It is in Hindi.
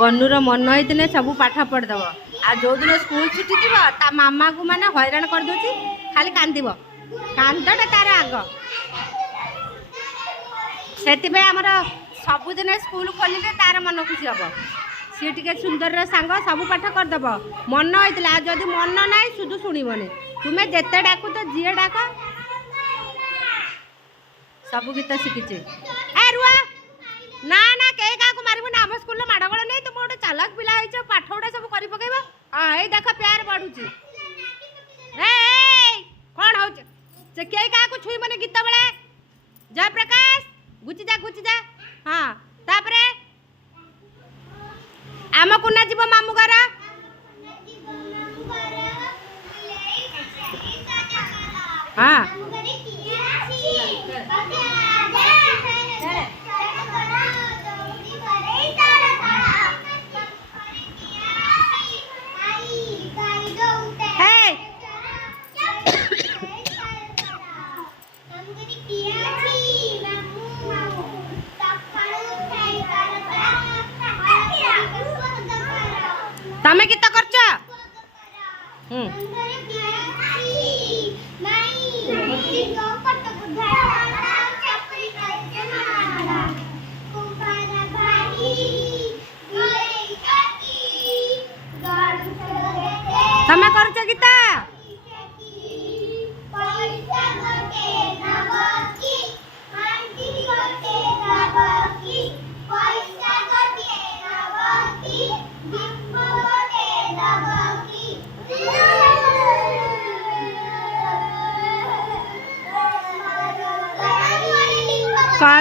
गनुर मन होते सब पाठ पढ़ीदेव आ जो दिन स्कूल छुट्टी थी ता मामा को मैंने हैरान कर दूची खाली कांद कांदटा तार आग से आमर सबुदिन स्कूल खोलिले तार मन खुशी हम सी टे सुंदर सांग सब पाठ करदेव मन होता जदि मन ना शुद्ध शुणवनी तुम्हें जिते डाक तो जी डाक सब गीत शिखी ए रुआ ना ना कई क्या मारबू ना आम स्कूल माड़गोल नहीं तुम गोटे चालाक पिला पाठ गुड़ा सब कर पकेब हाँ ये देख प्यार बढ़ुची कौन हो कई क्या छुई मैंने गीत बेले जयप्रकाश घुची जा हाँ तापरे आम कुना जीव मामू घर हाँ तमें कित कर तमें कर गीता कर